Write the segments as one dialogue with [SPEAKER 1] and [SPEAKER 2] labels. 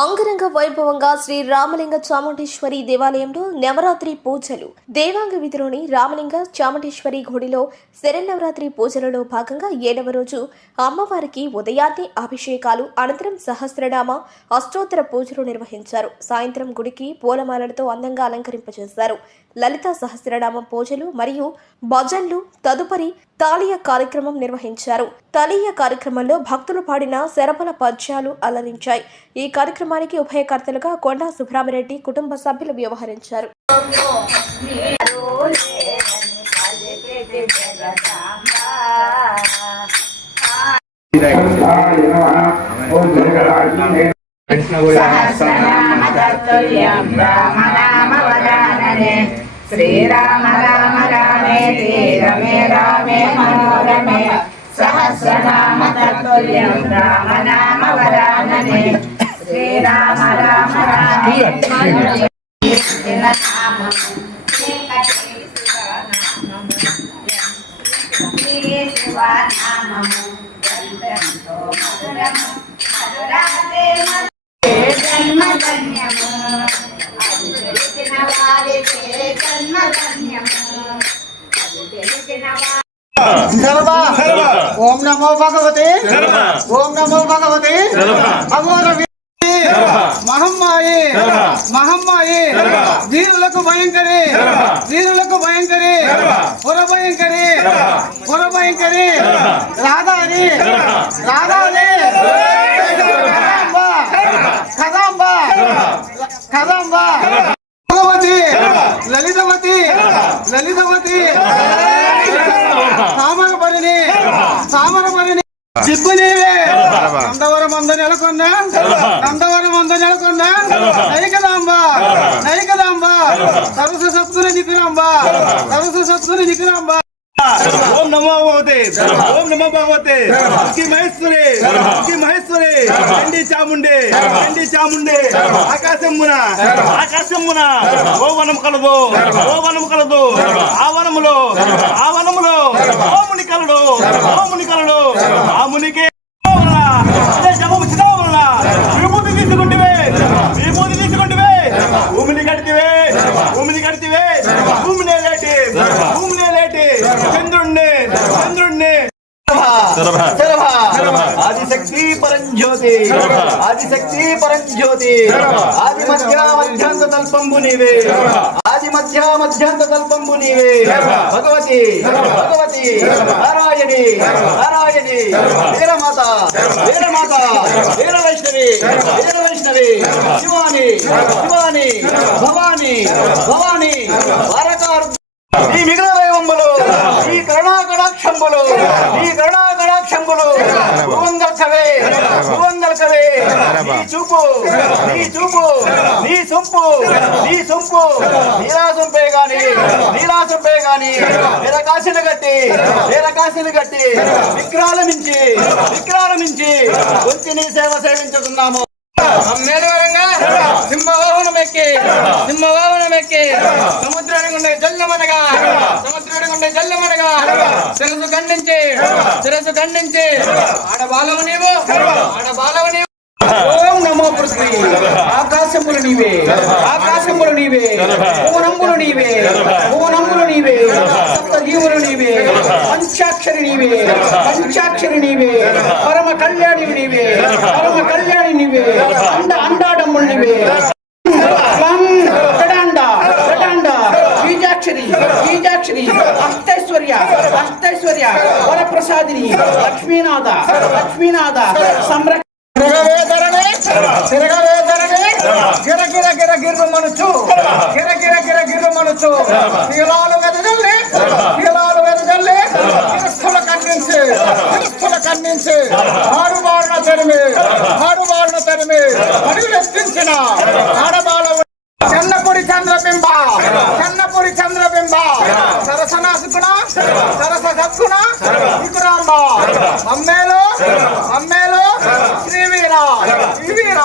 [SPEAKER 1] అంగరంగ వైభవంగా శ్రీ రామలింగ చాముండేశ్వరి దేవాలయంలో నవరాత్రి పూజలు. దేవాంగ విధిలోని రామలింగ చాముండేశ్వరి గుడిలో శరన్నవరాత్రి పూజలలో భాగంగా ఏడవ రోజు అమ్మవారికి ఉదయాన్నే అభిషేకాలు అనంతరం సహస్రనామ అష్టోత్తర పూజలు నిర్వహించారు. సాయంత్రం గుడికి పూలమాలలతో అందంగా అలంకరింపజేశారు. లలిత సహస్రనామ పూజలు మరియు భజన్లు తదుపరి తాళీయ కార్యక్రమం నిర్వహించారు. తలీయ కార్యక్రమంలో భక్తులు పాడిన శరపల పద్యాలు అలరించాయి. ఈ కార్యక్రమం కార్యక్రమానికి ఉభయకర్తలుగా కొండా సుబ్రహ్మరెడ్డి కుటుంబ సభ్యులు వ్యవహరించారు.
[SPEAKER 2] శ్రీరామ రామ రామే రమే రామే మనోరమే. సహస్రనామ తత్తుల్యం రామ నామ వరాననే తెలిసిన వారి
[SPEAKER 3] సర్వ ఓం నమో భగవతే. ఓం నమో భగవతే. భగవత మహమ్మాయి. మహమ్మాయి. వీరులకు భయంకరి. వీరులకు భయంకరి. పుర భయంకరి పుర భయంకరి రాధాని రాధాని కదాంబ. కదాంబ. భగవతి. లలితవతి. లలితవతి. సామరపరిని సామరపరిని దిప్పు నీవే నెలకొన్న నందవరం అంద నెలకొన్న నైకదాంబ నైకదాంబ సరస సత్తుని నికురాంబ సరస సత్తుని నికురాంబ
[SPEAKER 4] ఓం నమో భగవతే. ఓం నమో భగవతే. శ్రీ మహేశ్వరి. శ్రీ మహేశ్వరి. చండి చాముండే. చండి చాముండే. ఆకాశమున. ఆకాశమున. ఓ వనం కలదు. ఓ వనం కలదు. ఆ వనములో ఆ భూమిని కడితివే భూమినే లేటి భూమినే లేటి చంద్రుణ్ణి చంద్రుణ్ణి. ఆదిశక్తి పరంజ్యోతి ఆదిశక్తి పరంజ్యోతి ఆది మధ్య మధ్యాంత తల్పంబు నీవే. ఆది మధ్య మధ్యాంత తల్పంబు నీవే. భగవతి. భగవతి. నారాయణి. నారాయణి. వీరమాత వీరమాత వీర వైష్ణవి. శివాని. శివాని. భవాని. భవాని. ఈ మిగిలిన వైవంబులు ఈ కరుణా కటాక్షంబులు ఈ కరుణా భువంగల్కవే భువంగల్కవే నీ చూపు నీ చూపు నీ సొంపు నీ సొంపు. గాని గాని నిరకాశలు గట్టి నిరకాశలు గట్టి విగ్రహాల విగ్రహాల మించి కొంచెని సేవ సేవించుకున్నాము మేడవరంగా సింహవాహనం ఎక్కి సింహవాహనం ఎక్కి సముద్రానికి ఉండే జల్లమనగా సముద్రానికి ఉండే జల్లమనగా శిరసు ఖండించి శిరసు ఖండించి ఆడబాలవు నీవు ఆడబాలవు నీవు. ఓం నమో పృథ్వీ ఆకాశములు నీవే. ఆకాశములు నీవే. భువనంబులు నీవే. భువనంబులు నీవే. సప్త జీవులు నీవే. పంచాక్షరి నీవే. పంచాక్షరి నీవే. పరమ కళ్యాణి నీవే. పరమ కళ్యాణి నీవే. అండ అండాడమ్ములు నీవే. ಐಶ್ವರ್ಯ ವರಪ್ರಸಾದಿನಿ ಲಕ್ಷ್ಮೀನಾಥ ಲಕ್ಷ್ಮೀನಾಥ ಸಂರಕ್ಷ ಗಿರ ಗಿರ ಗಿರ ಗಿರ್ರು ಮನಸ್ಸು ಗಿರ ಗಿರ ಗಿರ ಗಿರ್ರು ಮನಸ್ಸು ನೀಲಾಲು ವೆದದಲ್ಲಿ ನೀಲಾಲು ವೆದದಲ್ಲಿ ತಿರಸ್ಥಳ ಕಣ್ಣಿಸಿ ತಿರಸ್ಥಳ ಕಣ್ಣಿಸಿ ಹಾಡುಬಾರನ ತರಿಮೆ ಹಾಡುಬಾರನ ತರಿಮೆ ಅಡಿಗೆತ್ತಿನ ಹಾಡಬಾಲ ಚನ್ನಪುರಿ ಚಂದ್ರಬಿಂಬ ಚನ್ನಪುರಿ ಚಂದ್ರಬಿಂಬ ಸರಸನಾಸುಗುಣ ಸರ సత్కుణ వికురాంబ. అమ్మేలు అమ్మేలు శ్రీవీర. శ్రీవీర.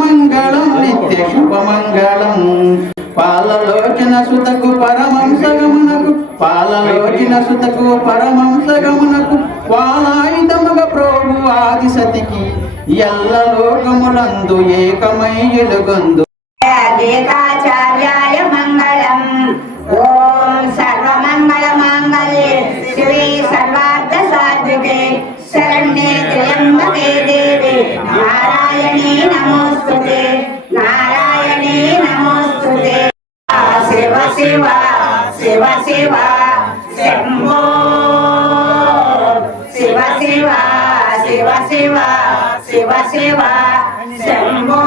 [SPEAKER 5] మంగళం నిత్య శుభమంగళం. పాలలోచన సుతకు పరమంసగమునకు పాలలోచిన సుతకు పరమంసగమునకు వాలాయుధముగ ప్రోగు ఆది సతికి ఎల్ల లోకములందు ఏకమై ఎలుగొందు.
[SPEAKER 2] గీతాచార్యాయ మంగళం. ఓం సర్వమంగళ మాంగళ్యే శ్రీ సర్వార్థ సాధికే శరణ్యే త్ర్యంబకే దేవి. నారాయణీ నమోస్తుతే. నారాయణీ నమోస్తుతే. శివ శివ శివ శివ శంభో శివ శివ శివ శంభో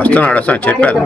[SPEAKER 6] వస్తున్నాడు సార్ చెప్పారు